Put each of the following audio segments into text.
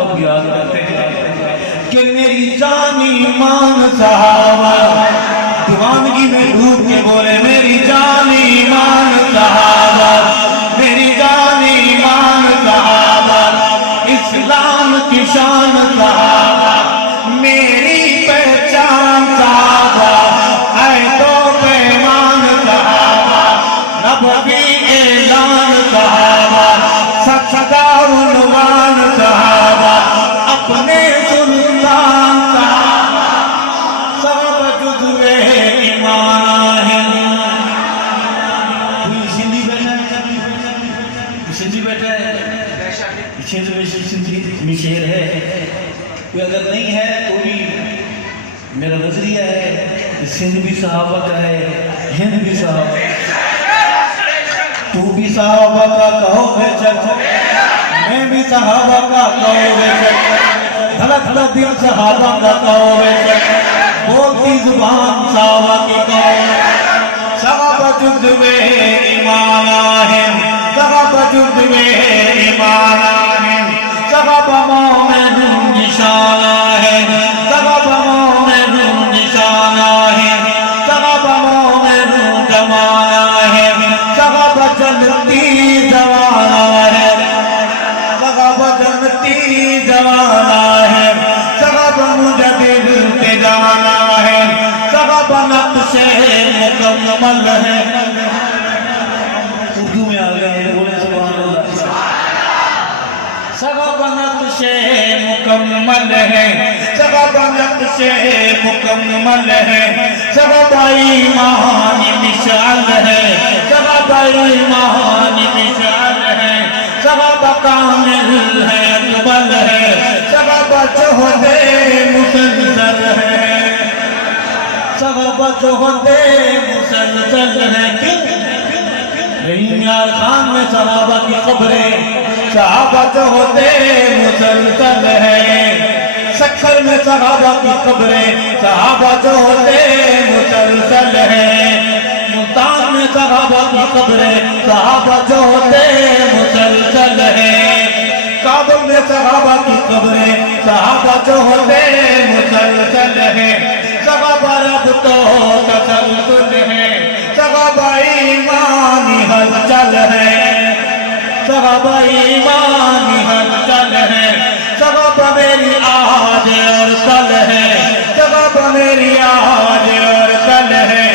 وقت یاد کرتے ہیں کہ میری جان ایمان صحابہ دیوانگی میں ڈوب کے بولے میری جان ایمان صحابہ میری جان ایمان صحابہ اسلام کی شان صحابہ میری پہچان صحابہ اے تو پیمان صحابہ نبوی اعلان صحابہ سچ کا عنوان صحابہ اپنے سلطان صحابہ سب جزوے ایمان ہے کوئی سندھی بیٹھا ہے سندھی بیٹھا ہے سندھی شعر ہے کوئی اگر نہیں ہے تو بھی میرا نظریہ ہے سندھ بھی صحابہ کا ہے ہند بھی صحابہ تو بھی صحابہ کا کہو بے شک میں بھی صحابہ کا کہو بے شک دھڑکتا دل صحابہ کا کہو بے شک بولتی زبان صحابہ کی کہو صحابہ جزوے ایمان ہے صحابہ جزوے ایمان ہے صحابہ مومن نشانہ ہے صحابہ مومن نشانہ ہے صحابہ مومن جمانہ ہے صحابہ جنتی جوانہ ہے صحابہ جنتی جوانہ ہے صحابہ مجدد پہ جانا ہے صحابہ نقش مکمل ہے اردو میں آ گئے بولے سبحان اللہ صحابہ نقش مکمل ہے صحابہ نقش مکمل ہے صحابہ ایمان مشعل ہے صحابہ ایمان مشعل ہے صحابہ کامل ہے اکمل ہے صحابہ جہد مسلسل ہے صحابہ جہد مسلسل ہے یار خان میں صحابہ کی قبریں صحابہ جہد مسلسل ہے سکھر میں صحابہ کی قبریں صحابہ جہد مسلسل ہے ملتان میں صحابہ کی قبریں صحابہ جہد مسلسل ہے کابل میں صحابہ کی قبریں صحابہ جہد مسلسل ہے صحابہ رب تو تسلسل ہے صحابہ ایمانی ہلچل ہے صحابہ ایمانی ہلچل ہے صحابہ میری آج اور کل ہے صحابہ میری آج اور کل ہے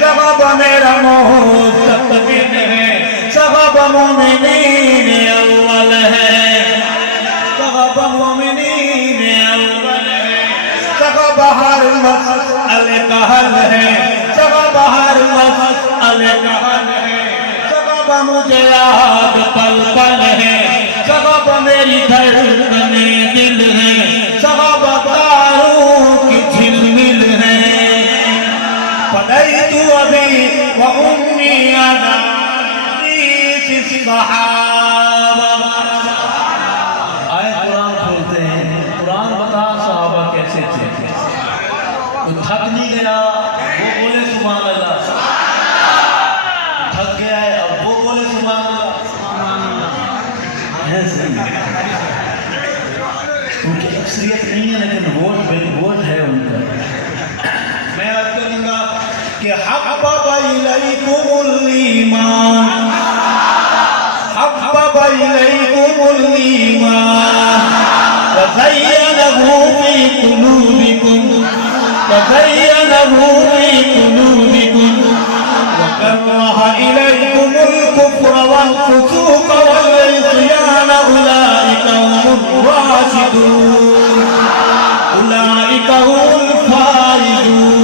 صحابہ میرا مستقبل ہے صحابہ مومنین اول ہے صحابہ مومنین اول ہے صحابہ ہر مسئلے کا حل ہے صحابہ ہر مسئلے کا حل ہے صحابہ مجھے یاد پل پل ہے صحابہ میری دھڑکنے دل ہے صحابہ تاروں کی جھلمل ہے فدیت ابی و امی علی حدیث الصحابہ آئے قرآن کھولتے ہیں قرآن بتا صحابہ کیسے تھے وہ تھک نہیں گیا وہ بولے سبحان اللہ تھک گیا ہے اب وہ بولے سبحان اللہ ایسے ان کی اکثریت نہیں ہے لیکن ووٹ ہے ان کا میں عرض کروں گا کہ حبب الیکم الایمان حبب الیکم الایمان وزینہ فی قلوبکم وزینہ فی قلوبکم وکرہ الیکم الکفر والفسوق والعصیان اولئک هم الراشدون اولئک هم الفائزون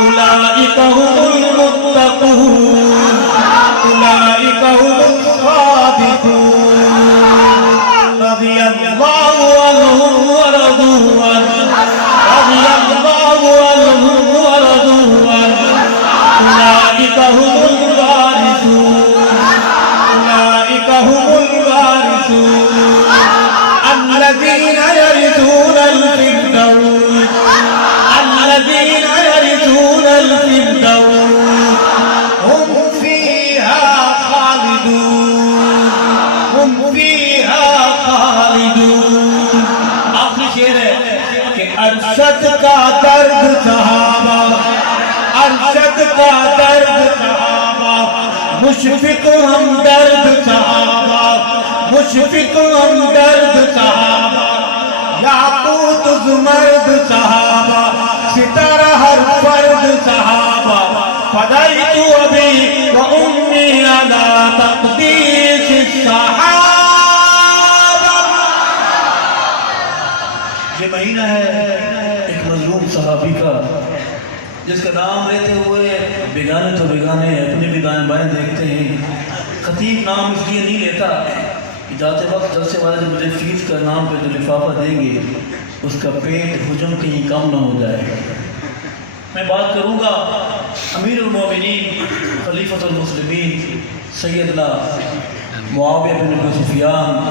اولئک هم المتقون اولئک هم الصادقون رضی اللہ عنہم ورضوا عنہ رضی اللہ عنہم ورضوا عنہ اولئک هم الوارثون اولئک هم الوارثون الذین یرثون الفردوس الذین یرثون الفردوس هم فیہا خالدون هم فیہا خالدون ارشد کا درد صحابہ، ارشد کا درد صحابہ، مشفق ہمدرد صحابہ، مشفق ہمدرد صحابہ، یاقوت زمرد صحابہ، ستارہ ہر فرد صحابہ، فدیت ابی و امی علی تقدیس الصحابہ۔ یہ مہینہ ہے ایک مظلوم صحابی کا، جس کا نام لیتے ہوئے بیگانے تو بیگانے اپنے بھی دائیں بائیں دیکھتے ہیں۔ خطیب نام اس لیے نہیں لیتا کہ جاتے وقت جلسے والے جو مجھے فیس کا نام پہ جو لفافہ دیں گے اس کا پیٹ حجم کہیں کم نہ ہو جائے۔ میں بات کروں گا امیر المومنین خلیفۃ المسلمین سیدنا معاویہ بن ابی سفیان۔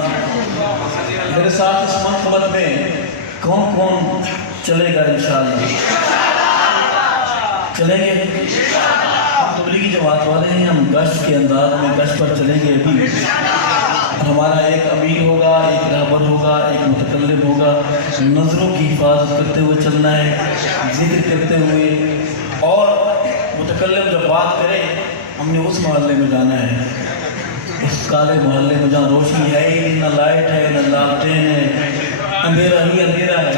میرے ساتھ اس منقبت میں کون کون چلے گا انشاءاللہ؟ چلیں گے؟ ہم تبلیغی جماعت والے ہیں، ہم گشت کے انداز میں گشت پر چلیں گے ابھی۔ ہمارا ایک امیر ہوگا، ایک رہبر ہوگا، ایک متکلم ہوگا۔ نظروں کی حفاظت کرتے ہوئے چلنا ہے، ذکر کرتے ہوئے، اور متکلم جب بات کرے ہم نے اس محلے میں جانا ہے، اس کالے محلے میں جہاں روشنی ہے ہی نہیں، نہ لائٹ ہے نہ لالٹین ہے، اندھیرا ہی اندھیرا ہے۔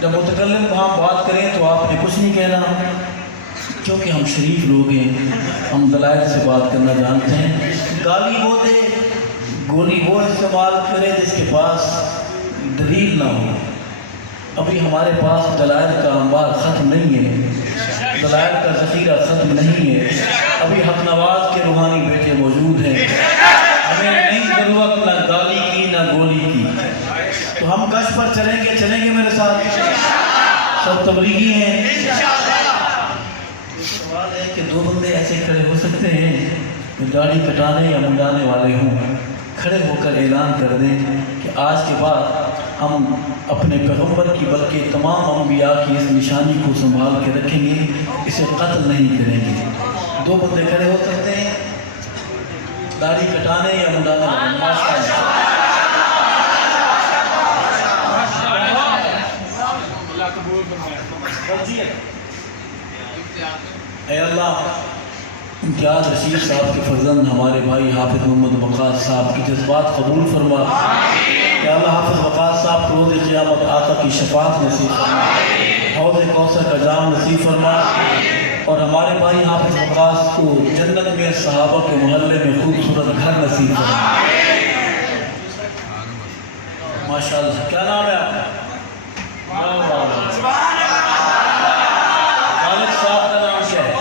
جب متکلم وہاں بات کریں تو آپ نے کچھ نہیں کہنا، کیونکہ ہم شریف لوگ ہیں، ہم دلائل سے بات کرنا جانتے ہیں۔ گالی وہ دے، گولی وہ استعمال کرے جس کے پاس دلیل نہ ہو۔ ابھی ہمارے پاس دلائل کا انبار ختم نہیں ہے، دلائل کا ذخیرہ ختم نہیں ہے، ابھی حق نواز کے روحانی بیٹے موجود ہیں۔ ہمیں نہیں ضرورت نہ گالی کی نہ گولی کی، تو ہم گشت پر چلیں گے میرے ساتھ؟ سب تبلیغی ہیں۔ سوال ہے کہ دو بندے ایسے کھڑے ہو سکتے ہیں جو داڑھی کٹانے یا منڈانے والے ہوں، کھڑے ہو کر اعلان کر دیں کہ آج کے بعد ہم اپنے پیغمبر کی بلکہ تمام انبیاء کی اس نشانی کو سنبھال کے رکھیں گے، اسے قتل نہیں کریں گے؟ دو بندے کھڑے ہو سکتے ہیں داڑھی کٹانے یا منڈانے والے؟ اے اللہ امتیاز رشید صاحب کے فرزند ہمارے بھائی حافظ محمد وقاص صاحب کی جذبات قبول فرما۔ اے اللہ حافظ وقاص صاحب کو روز قیامت آقا کی شفاعت نصیب فرما، حوض کوثر کا جام نصیب فرما، اور ہمارے بھائی حافظ وقاص کو جنت میں صحابہ کے محلے میں خوبصورت گھر نصیب فرما۔ ماشاءاللہ، کیا نام ہے آپ کا؟ خالد صاحب کا نام کیا ہے؟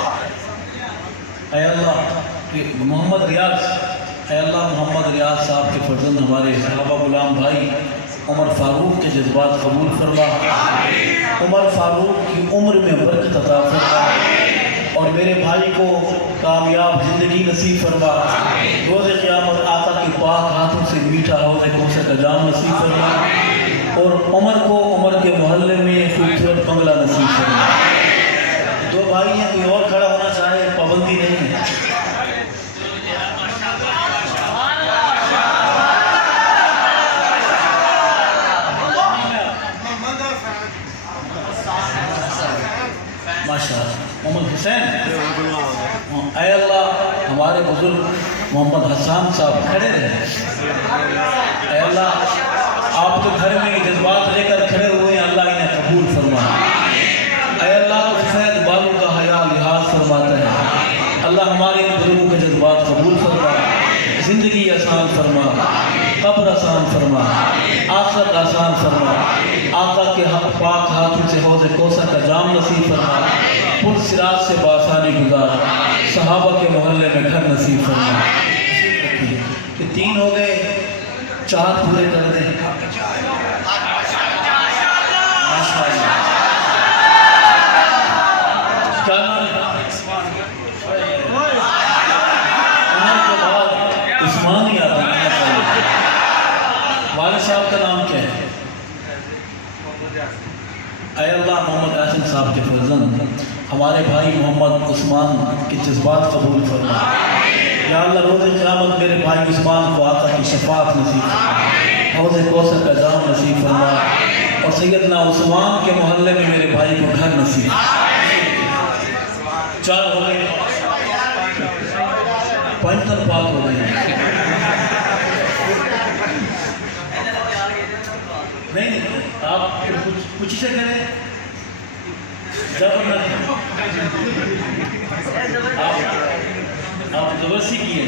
اے اللہ محمد ریاض، اے اللہ محمد ریاض صاحب کے فرزند ہمارے صحابہ غلام بھائی عمر فاروق کے جذبات قبول فرما، عمر فاروق کی عمر میں برکت عطا فرما، اور میرے بھائی کو کامیاب زندگی نصیب فرما، روز قیامت آقا کی پاک ہاتھوں سے میٹھا حوض کوثر کا جام نصیب فرما، اور عمر کو عمر کے محلے میں خوبصورت بنگلہ نصیب فرما۔ دو بھائی ہیں، کوئی اور کھڑا ہونا چاہے پابندی نہیں ہے۔ ماشاءاللہ، محمد حسین، اے اللہ ہمارے بزرگ محمد حسان صاحب کھڑے رہے۔ اے اللہ آپ کے گھر میں جذبات لے کر کھڑے ہوئے ہیں، اللہ انہیں قبول فرما۔ اے اللہ سفید بالوں کا حیا لحاظ فرماتا ہے، اللہ ہمارے بزرگوں کے جذبات قبول فرما، زندگی آسان فرما، قبر آسان فرما، آخرت آسان فرما، آقا کے حق پاک ہاتھوں سے حوض کوثر کا جام نصیب فرما، پل صراط سے بآسانی گزار، صحابہ کے محلے میں گھر نصیب فرما۔ یہ تین ہو گئے، چار پورے کر دیں۔ کیا نام ہے؟ عمر کے بعد عثمان ہی آتا ہے۔ والد صاحب کا نام کیا ہے؟ اے اللہ محمد احسن صاحب کے فرزند ہمارے بھائی محمد عثمان کے جذبات قبول فرما۔ یا اللہ روز قیامت میرے بھائی عثمان کو آقا کی شفاعت نصیب فرما، حوض کوثر کا جام نصیب فرما، اور سیدنا عثمان کے محلے میں میرے بھائی کو گھر نصیب. چار ہو گئے, پنجتن پاک ہو گئے. نہیں آپ کچھ سے کریں, جب آپ زبردستی کیے.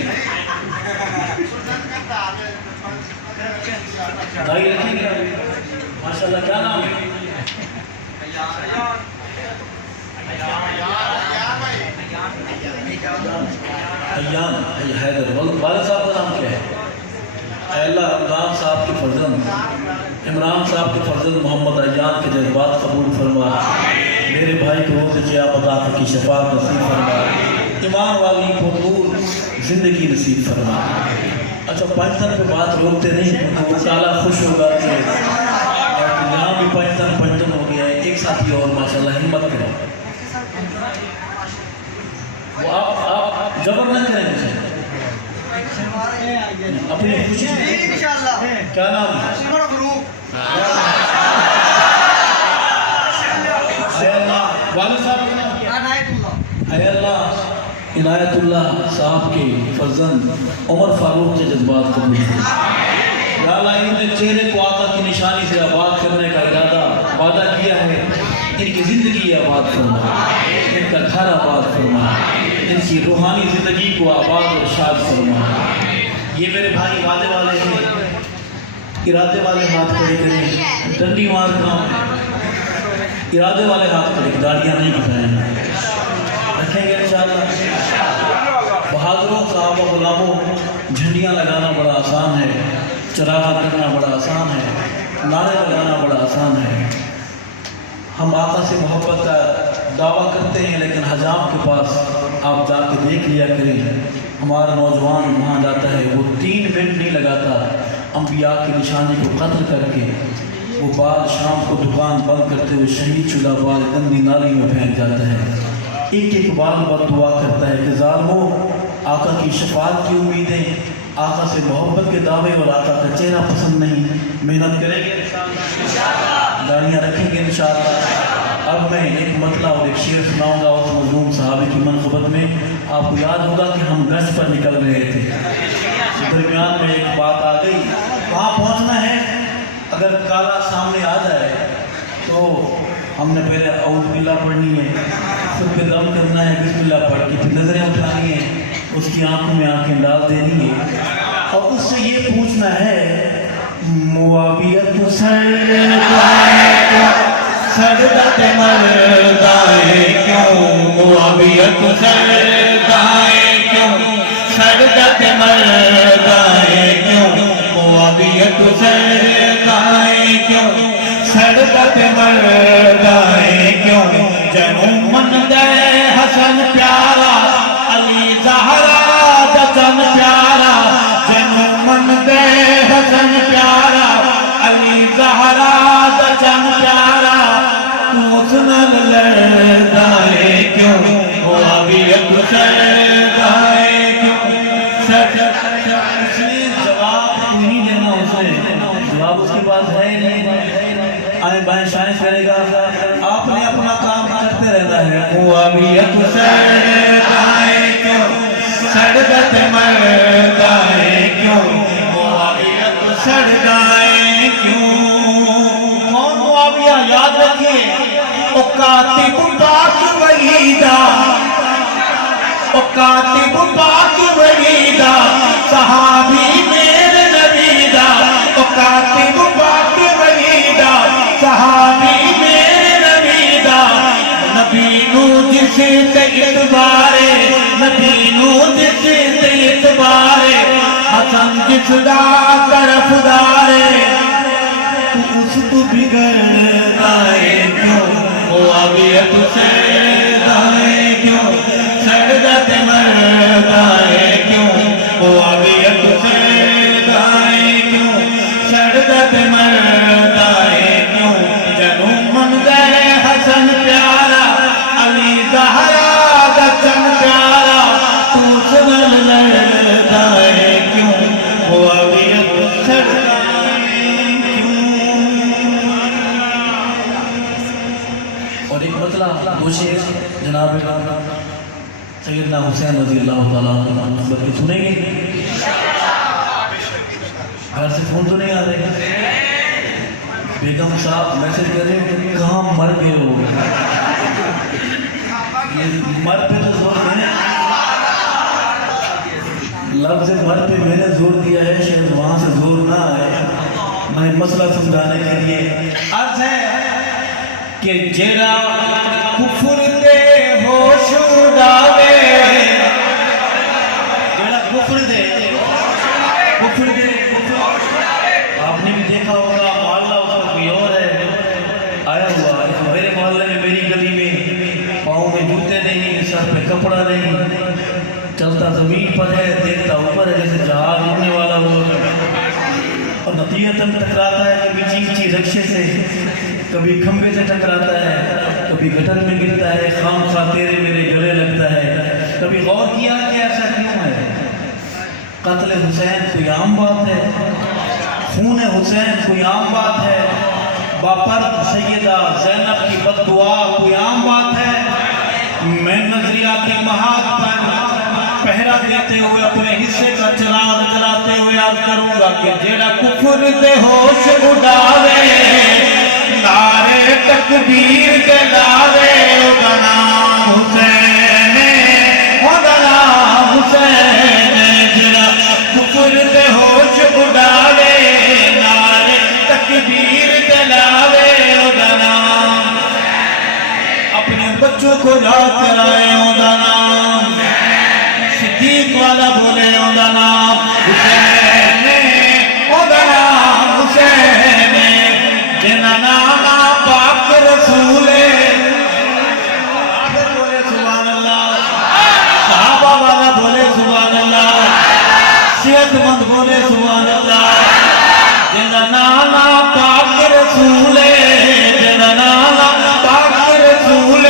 دائی رکھیں گے ماشاءاللہ. کیا نام ہے؟ ایان حیدر. والد صاحب کا نام کیا ہے؟ اے اللہ عمران صاحب کے فرزند محمد ایان کے جذبات قبول فرما. میرے بھائی کو روز قیامت عطا کی شفاعت نصیب فرما. ایمان والی پرنور زندگی نصیب فرما. اچھا پاکستان پہ بات روکتے نہیں کیونکہ وہ تعالیٰ خوش ہوگا کہ یہاں بھی پاکستان ہو گیا ہے. ایک ساتھی اور ماشاءاللہ ہمت کرو. وہ آپ جبر نہ کریں مجھے اپنی خوشی سے. کیا نام ہے؟ اے اللہ والد صاحب, اے اللہ عنایت اللہ صاحب کے فرزند عمر فاروق کے جذبات قبول فرما. یا اللہ انہوں نے چہرے کو آقا کی نشانی سے آباد کرنے کا وعدہ کیا ہے. ان کی زندگی آباد فرما, ان کا گھر آباد فرما, ان کی روحانی زندگی کو آباد اور شاد فرما. یہ میرے بھائی وعدے والے ہیں, ارادے والے ہاتھ کھڑے کریں. ڈنڈی مار کام ارادے والے ہاتھ کھڑے, داڑیاں نہیں کھائیں. رکھیں گے انشاءاللہ. بہادروں صحابہ غلاموں, جھنڈیاں لگانا بڑا آسان ہے, چراغاں کرنا بڑا آسان ہے, نعرے لگانا بڑا آسان ہے. ہم آقا سے محبت کا دعویٰ کرتے ہیں لیکن حجام کے پاس آپ جا کے دیکھ لیا کریں. ہمارا نوجوان وہاں جاتا ہے, وہ 3 منٹ نہیں لگاتا انبیاء کی نشانی کو قتل کر کے وہ بال شام کو دکان بند کرتے ہوئے شہید شدہ بال گندی نالی میں پھینک جاتا ہے. ایک ایک بال بد دعا کرتا ہے کہ ظالموں آقا کی شفاعت کی امیدیں, آقا سے محبت کے دعوے اور آقا کا چہرہ پسند نہیں. محنت کریں گے انشاءاللہ, داڑیاں رکھیں گے انشاءاللہ. اب میں ایک مطلع اور ایک شعر سناؤں گا اس مظلوم صحابی کی منقبت میں. آپ کو یاد ہوگا کہ ہم گشت پر نکل رہے تھے, درمیان میں ایک بات آ گئی. کہاں پہنچنا ہے؟ اگر کالا سامنے آ جائے تو ہم نے پہلے اعوذ باللہ پڑھنی ہے, پھر پہ دم کرنا ہے بسم اللہ پڑھ کے, پھر نظریں اٹھانی ہیں, اس کی آنکھوں میں آنکھیں ڈال دینی ہے اور اس سے یہ پوچھنا ہے معاویت سردت مردائے کیوں, معاویت سردائے کیوں, سردت مردائے کیوں, معاویت سردائے کیوں, سردت مردائے کیوں. جنون دے حسن پیارا علی زہرا دسن پیارا, جنون دے حسن پیارا علی زہرا دسن پیارا. سنل لردائے کیوں, معاویت سردائے کیوں, اس نے جواب نہیں دینا, اسے جواب اس کے پاس ہے نہیں. آئیں بائیں شائیں کرے گا, آپ نے اپنا کام کرتے رہنا ہے. معاویت سردائے کیوں, سردت مردائے کیوں, معاویت سردائے کیوں. کون معاویہ یاد رکھیں, کاتب پاک وحیدہ, کاتب پاک وحیدہ, صحابی میرے نبیدہ, کاتب پاک وحیدہ, صحابی میرے نبیدہ. نبی نو جس تے اعتبارے, نبی نو جس تے اعتبارے, حسن جس دا طرف دارے, تو اس تو بگڑ آئے کیوں, معاویت سردائے کیوں, سردت مردائے کیوں, معاویت سردائے کیوں, سردت مردائے کیوں. جنون دے حسن پیارا علی زہرا دسن پیارا, تو سنل لردائے کیوں, معاویت سردائے کیوں. جناب سیدنا حسین رضی اللہ تعالیٰ عنہ کی سنیں گے؟ گھر سے فون تو نہیں آ رہے؟ بیگم صاحب میسج کر رہے ہیں کہاں مر گئے ہو؟ یہ مر پہ تو زور میں نے لفظ مر پہ میں نے زور دیا ہے، شاید وہاں سے زور نہ آئے۔ میں مسئلہ سمجھانے کے لیے عرض ہے کہ جیڑا کفر دے ہوش اڑاوے، جیڑا کفر دے آپ نے بھی دیکھا ہوگا محلہ اس پر کوئی اور ہے آیا ہوا ہے، میرے محلے میں میری گلی میں پاؤں میں جوتے نہیں، سر پہ کپڑا نہیں، چلتا زمین پر ہے، دیکھتا اوپر ہے جیسے جہاز اڑنے والا ہو، اور نتیجتاً ٹکراتا ہے کبھی چیخ رکشے سے، کبھی کھمبے سے ٹکراتا ہے، کبھی گٹر میں گرتا ہے، خام خواہ تیرے میرے گلے لگتا ہے۔ کبھی غور کیا کہ ایسا کیوں ہے؟ قتل حسین کوئی عام بات ہے؟ خون حسین کوئی عام بات ہے؟ باپر سیدہ زینب کی بد دعا کوئی عام بات ہے؟ میں نظریاتی محاذ پر پہرا دیتے ہوئے اپنے حصے کا چراغ جلاتے ہوئے عرض کروں گا کہ جیڑا کفر دے ہوش اڑاوے، نعرے تکبیر کے لاوے، او دا نام حسین، او دا نام حسین، جیڑا کفر دے ہوش اڑاوے، نعرے تکبیر کے لاوے، او دا نام اپنے بچوں کو یاد کرائے، او دا نام صدیق والا بولے، او دا نام حسین، او دا نام حسین، جنا نانا پاک رسول، بولے سبحان اللہ، صحابہ والا بولے سبحان اللہ، صحت مند بولے سبحان اللہ، جنا نانا پاک رسول، جنا نانا پاک رسول،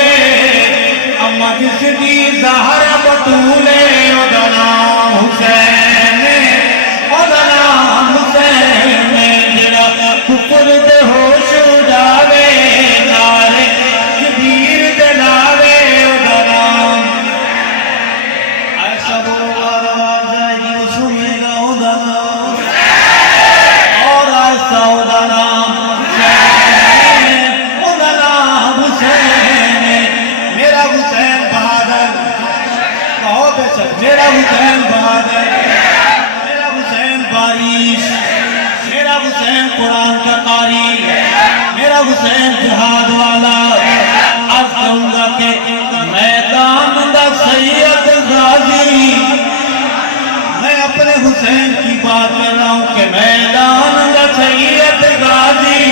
اما جس دی زہرا بطول، او دا نام حسین، او دا نام حسین، جڑا کفر دے ہوش اڑاوے، نعرے تکبیر دے لاوے، او دا نام ایسا بولو بار آواز جائے گی وہ سنے گا، او دا نام اور ایسا، او دا نام حسین، او دا نام حسین، میرا حسین بہادر، کہو بے شک میرا حسین بہادر، میرا حسین بارش، میرا حسین قرآن کا قاری، میرا حسین جہاد والا۔ عرض کروں گا کہ میدان دا سید غازی، میں اپنے حسین کی بات کر رہا ہوں کہ میدان دا سید غازی،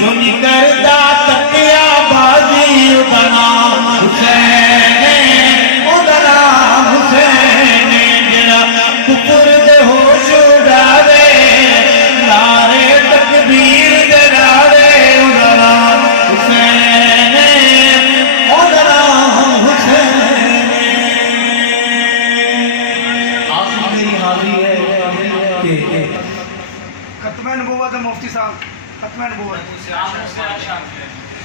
جو نکردا تکیا بازی، او دا نام حسین، او دا نام حسین، جڑا کفر دے ہوش اڑاوے، نعرے تکبیر دے لاوے، او دا نام حسین، او دا نام حسین۔ آخر میری حاضری ہے کہ ختم نبوت مفتی صاحب، ختم نبوت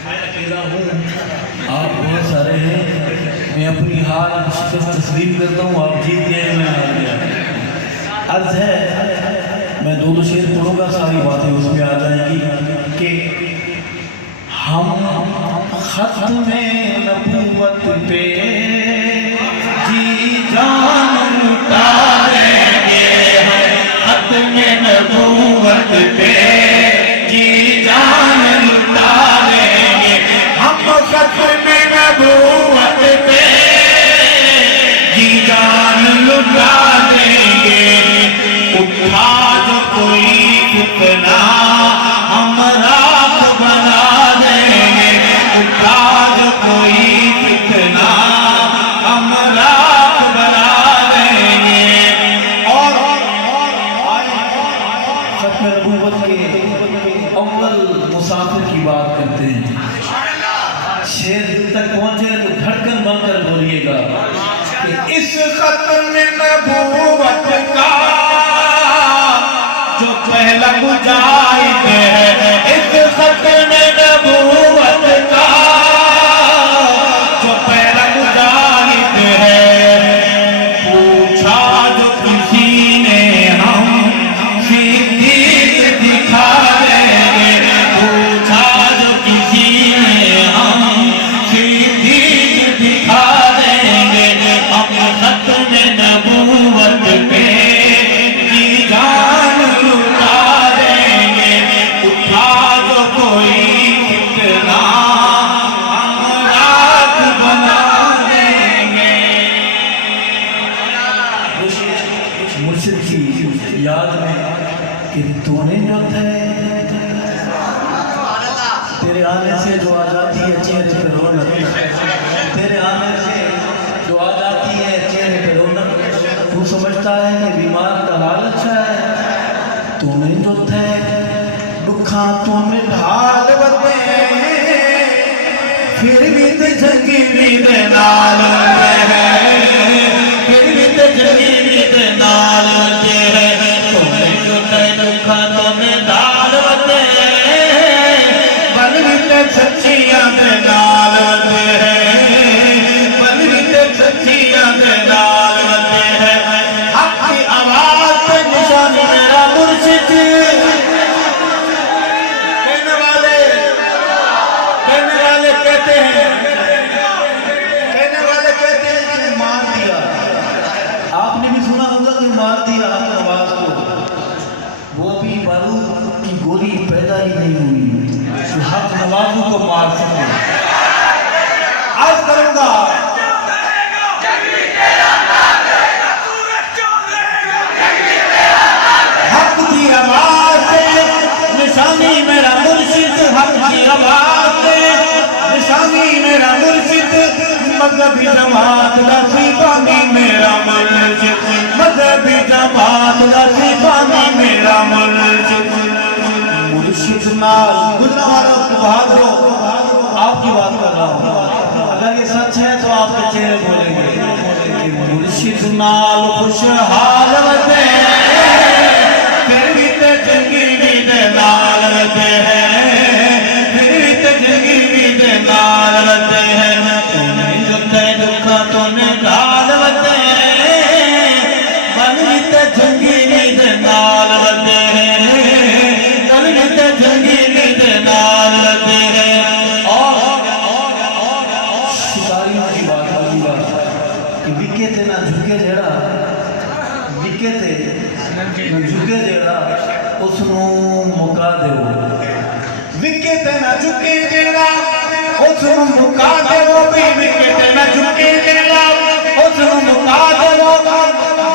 میں اکیلا ہوں، آپ بہت سارے ہیں، میں اپنی حال شکست تسلیم کرتا ہوں، آپ جیت گئے میں ہار گیا۔ عرض ہے میں دو شعر پڑھوں گا، ساری باتیں اس میں آ جائیں گی کہ ہم ختم نبوت پہ جی جان لٹائیں گے، ہم ختم نبوت پہ جی جان لٹائیں گے، ہم ختم نبوت پہ جی جان لٹا دیں گے، اٹھا جو کوئی فتنہ ہم راکھ بنا دیں گے، اٹھا جو کوئی فتنہ ہم راکھ بنا دیں گے۔ اور ختم نبوت کے اول مسافر کی بات کرتے ہیں، شیر دل تک پہنچے تو دھڑکن بن کر بولیے گا کہ اس ختم نبوت کا جو پہلا مجاہد ہے، اس ختم نبوت کا جو پہلا مرشد کی یاد میں کہ تو نے جو تھے تیرے آنے سے جو آ جاتی ہے چہرے پہ رونق، تیرے آنے سے جو آ جاتی ہے چہرے پہ رونق، تو سمجھتا ہے کہ بیمار کا حال اچھا ہے، تو نے جو تھے دکھاں تو نے ڈھال بتے پھر بھی تے جنگی بھی دے نال ہے، پھر بھی تے جنگی بھی دے نال ہے، تو نے جو تھے دکھاں تو نے ڈھال بتے بل بھی تے سچیاں دے نال ہے، بل بھی تے سچیاں دے نال ہے، حق کی آواز پہ نشان میرا مرشد، کہنے والے کہتے ہیں کہ مار دیا، آپ نے بھی سنا ہوگا کہ مار دیا حق نواز کو، وہ بھی بارود کی گولی پیدا ہی نہیں ہوئی کہ حق نواز کو مار سکے۔ عرض کروں گا حق کی آواز سے نشانی میرا مرشد، حق کی آواز سے نشانی میرا مرشد، مذہبی جماعت دا سیبانی میرا مرشد، مذہبی جماعت دا سیبانی میرا مرشد، مرشد نال گزرنے والوں کو بہادروں آپ کی بات کر رہا ہوں، اگر یہ سچ ہے تو آپ کے چہرے بولیں گے کہ مرشد نال خوشحال وتے پھر بھی تے جنگی بھی دے نال وتے پھر بھی تے جنگی بھی دے نال وتے تو نے جو تے دکھا تو نے ڈال وتے بل بھی تے جنگی بھی دے نال وتے بل بھی تے جنگی بھی دے نال وتے اور شکاریوں کی بات کروں گا کہ وکے تے نہ جھکے جڑا، وکے تے نہ جھکے جڑا اس نوں مکا دیو، وکے تے نہ جھکے جڑا اس نوں مکا دیو، وکے تے نہ جھکے جڑا اس نوں مکا دیو،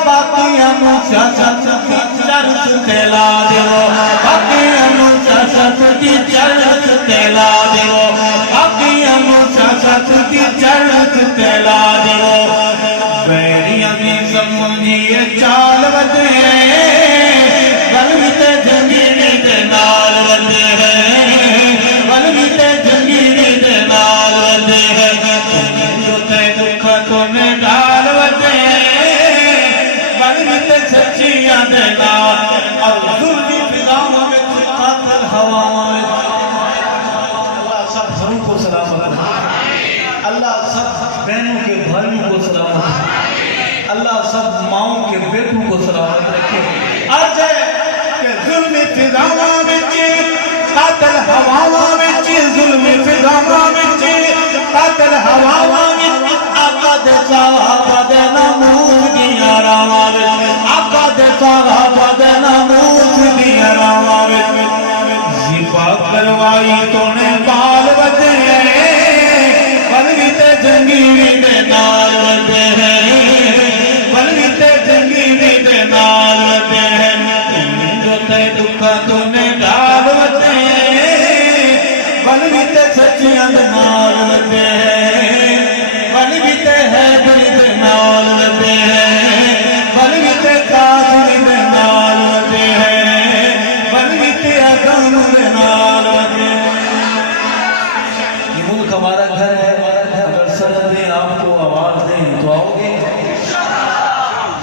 باقیاں نوں سیاست دی چرچ تے لا دیو، باقیاں نوں سیاست دی چرچ تے لا دیو، باقیاں نوں سیاست دی چرچ تے لا دیو، بیریاں نے سمجھیے چال ودے بل بھی تے جنگی بھی دے نال ودے بل بھی تے جنگی بھی دے نال ودے جو تے دکھا تو نے ڈال ودے بل بھی تے سچیاں دے نال، اور ظلمی فضاؤں میں قاتل ہواؤں میں اللہ سب گھروں کو سلامت رکھے، اللہ سب بہنوں کے بھائیوں کو سلامت رکھے، اللہ سب ماؤں کے بیٹوں کو سلامت رکھے۔ عرض ہے کہ ظلم فضاواں وچ قاتل ہواواں وچ، ظلم فضاواں وچ قاتل ہواواں وچ آقا دے صحابہ دے ناموس دیاں راواں وچ، آقا دے صحابہ دے ناموس دیاں راواں وچ ذبح کروائی تو نے بال ودے بل بھی تے جنگی بھی دے نال ودے بل بھی تے جنگی بھی دے نال ودے جو تے دکھا تو نے ڈال ودے بل بھی تے سچیاں دے نال ودے بل بھی تے حیدری دے نال ودے بل بھی تے قاسمی دے نال ودے بل بھی تے اگم دے نال ودے۔ یہ ملک ہمارا گھر ہے، اگر سرحدیں آپ کو آواز دیں تو آؤ گے؟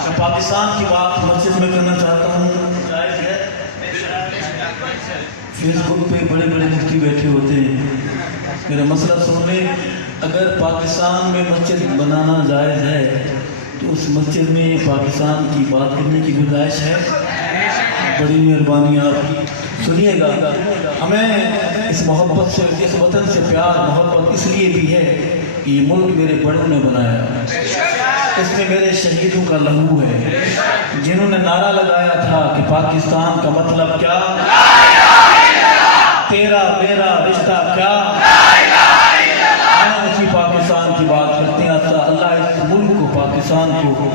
میں پاکستان کی بات مسجد میں کرنا چاہتا ہوں، جائز ہے؟ فیس بک پہ بڑے بڑے مفتی بیٹھے ہوتے ہیں، میرا مسئلہ سن لیں، اگر پاکستان میں مسجد بنانا جائز ہے تو اس مسجد میں پاکستان کی بات کرنے کی گنجائش ہے؟ بڑی مہربانی آپ کی، سنیے گا، ہمیں اس محبت سے، اس وطن سے پیار محبت اس لیے بھی ہے کہ یہ ملک میرے بڑوں نے بنایا، اس میں میرے شہیدوں کا لہو ہے، جنہوں نے نعرہ لگایا تھا کہ پاکستان کا مطلب کیا، تیرا میرا رشتہ کیا، ہم اسی پاکستان کی بات کرتے ہیں، اللہ اس ملک کو، پاکستان کو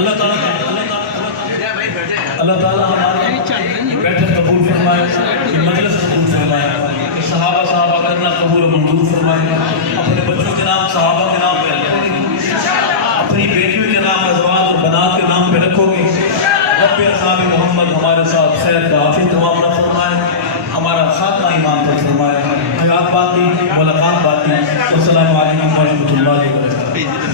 اللہ تعالیٰ ہماری بیٹھک قبول فرمائے، مجلس قبول فرمائے، صحابہ کرنا قبول و منظور فرمائے، اپنے بچوں کے نام صحابہ کے نام پہ رکھو گے، اپنی بیٹیوں کے نام ازواج اور بنات کے نام پہ رکھو گے۔ رب اصحاب محمد ہمارے ساتھ خیر کا حافظ تمام نہ فرمائے، ہمارا خاتمہ ایمان پر فرمائے، حیات باقی، ملاقات باقی۔ السلام علیکم ورحمۃ اللہ وبرکاتہ۔